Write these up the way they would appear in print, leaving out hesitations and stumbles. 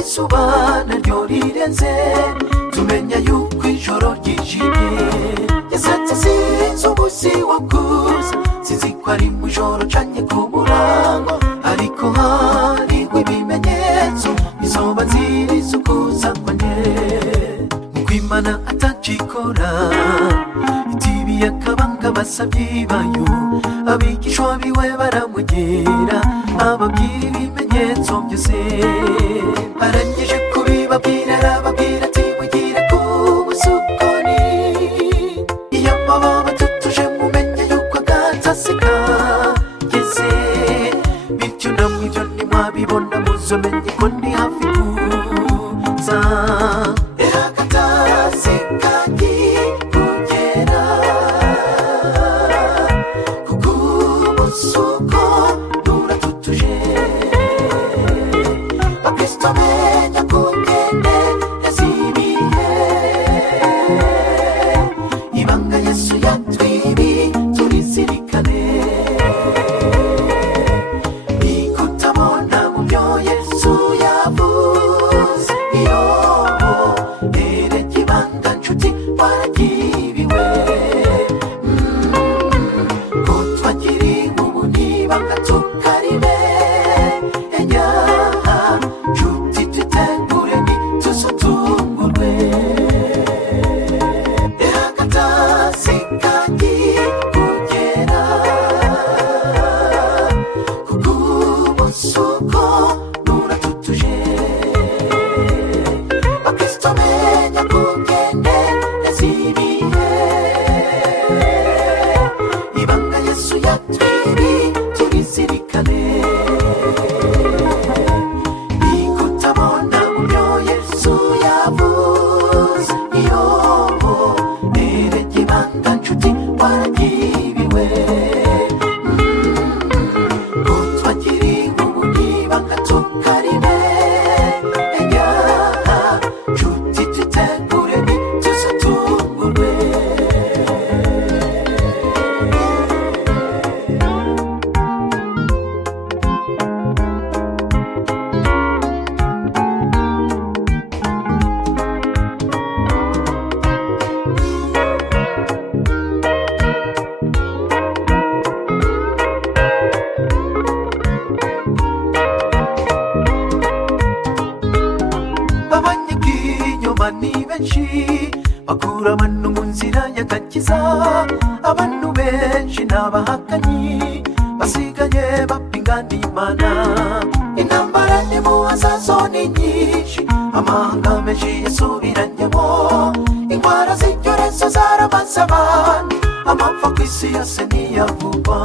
izuba naryo rirenze tumenya yuko ijoro ryijimye yasatse sinzi umunsi wakuza sinzi ko ari mu ijoro canke ku murango ariko hariho ibimenyetso izoba nziriza ukuza kwanjye nuko Imana atacikora itibi yakabanga basavyi bayo abigishwa biwe baramugera ababwira ibimenyetso byose arangije kubibabwira arababwira ati mugire ku musukoni iyo mababa tutuje mumenye yuko agatasi kageze bityo namwe ibyo nimwabibona muzomenye ko ndi hafi kuza agatasi kagiye kugera kuko umusuko nuratutuje bakristo menya kugende yazibihe ibanga Yesu yatwibi turizirikane ikutabona mu byo Yesu yavuze iyo erega ibanga nshuti waragibiwe ko twagiri ubu nibanga tukarimenya nshuti twitegure ntituzotungurwe agatasi kagiye kugera kuko umusuko nuratutuje bakristo menya kugende yazibihe ibanga Yesu yatwibi turizirikane ikutabona mu byo Yesu yavuze iyo erega ibanga nshuti waragibiwe ko twagiri ubu nibanga tukarimenya nshuti twitegure ntituzotungurwe abanyaginyoma ni benshi bakura abantu mu nzira y'agakiza abantu benshi n'abahakanyi basigaye bapingana Imana intambara nimuhazazo ni nyinshi amahanga menshi yasubiranyemo indwara z'ibyorezo zaramaze abantu amapfa ku isi yose ntiyavugwa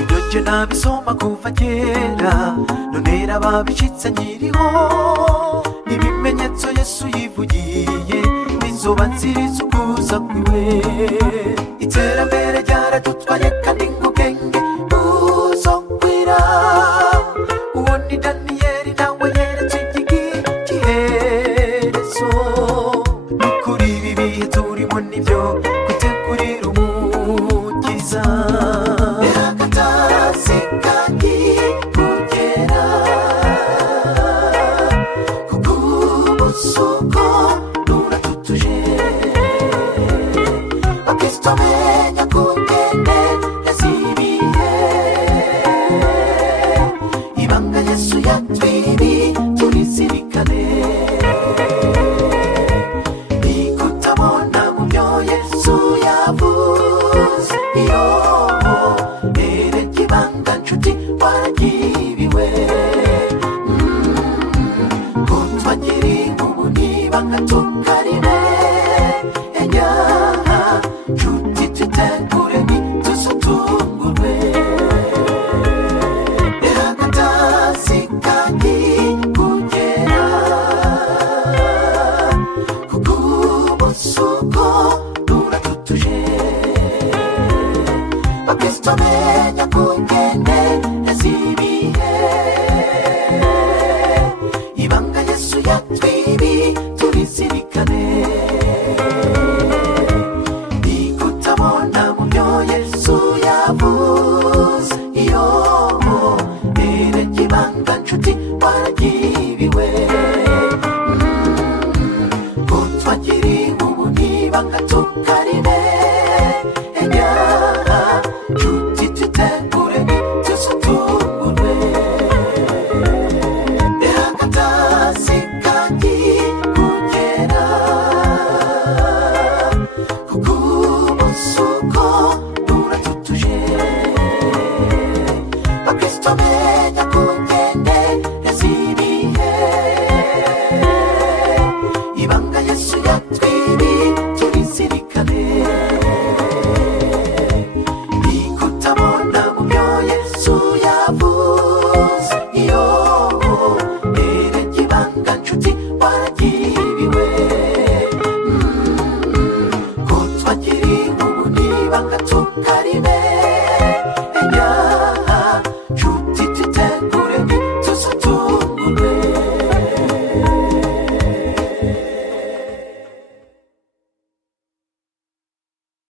ibyo je nabisoma kuva kera none babishitse nkiriho ibimenyetso Yesu yivugiye bizoba nziriza ukuza kwiwe iterambere ryaradutwaye